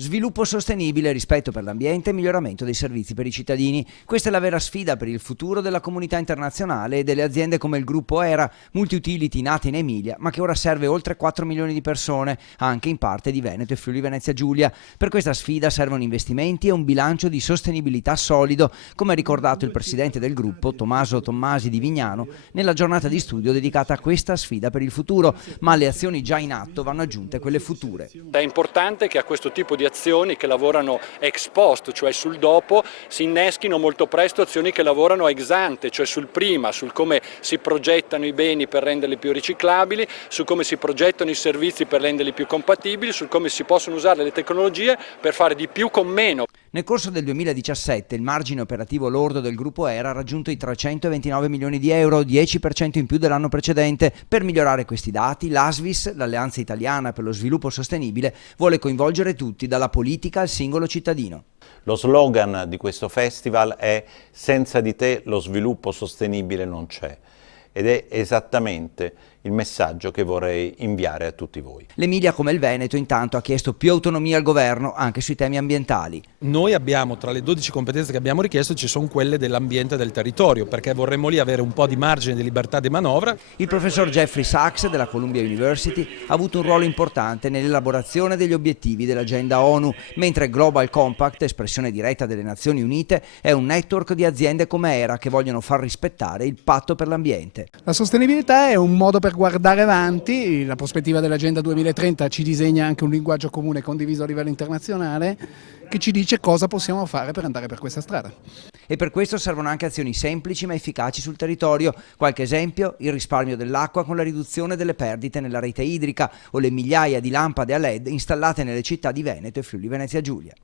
Sviluppo sostenibile, rispetto per l'ambiente e miglioramento dei servizi per i cittadini. Questa è la vera sfida per il futuro della comunità internazionale e delle aziende come il gruppo ERA, multi-utility nata in Emilia, ma che ora serve oltre 4 milioni di persone, anche in parte di Veneto e Friuli Venezia Giulia. Per questa sfida servono investimenti e un bilancio di sostenibilità solido, come ha ricordato il presidente del gruppo, Tommaso Tommasi di Vignano, nella giornata di studio dedicata a questa sfida per il futuro, ma alle azioni già in atto vanno aggiunte quelle future. È importante che a questo tipo di azioni che lavorano ex post, cioè sul dopo, si inneschino molto presto azioni che lavorano ex ante, cioè sul prima, sul come si progettano i beni per renderli più riciclabili, su come si progettano i servizi per renderli più compatibili, su come si possono usare le tecnologie per fare di più con meno. Nel corso del 2017 il margine operativo lordo del gruppo ERA ha raggiunto i 329 milioni di euro, 10% in più dell'anno precedente. Per migliorare questi dati, l'ASVIS, l'Alleanza Italiana per lo Sviluppo Sostenibile, vuole coinvolgere tutti, dalla politica al singolo cittadino. Lo slogan di questo festival è "Senza di te lo sviluppo sostenibile non c'è", ed è esattamente il messaggio che vorrei inviare a tutti voi. L'Emilia, come il Veneto, intanto ha chiesto più autonomia al governo anche sui temi ambientali. Noi abbiamo, tra le 12 competenze che abbiamo richiesto, ci sono quelle dell'ambiente e del territorio, perché vorremmo lì avere un po' di margine di libertà di manovra. Il professor Jeffrey Sachs della Columbia University ha avuto un ruolo importante nell'elaborazione degli obiettivi dell'agenda ONU, mentre Global Compact, espressione diretta delle Nazioni Unite, è un network di aziende come ERA che vogliono far rispettare il patto per l'ambiente. La sostenibilità è un modo per guardare avanti. La prospettiva dell'Agenda 2030 ci disegna anche un linguaggio comune condiviso a livello internazionale che ci dice cosa possiamo fare per andare per questa strada. E per questo servono anche azioni semplici ma efficaci sul territorio. Qualche esempio: il risparmio dell'acqua con la riduzione delle perdite nella rete idrica o le migliaia di lampade a LED installate nelle città di Veneto e Friuli Venezia Giulia.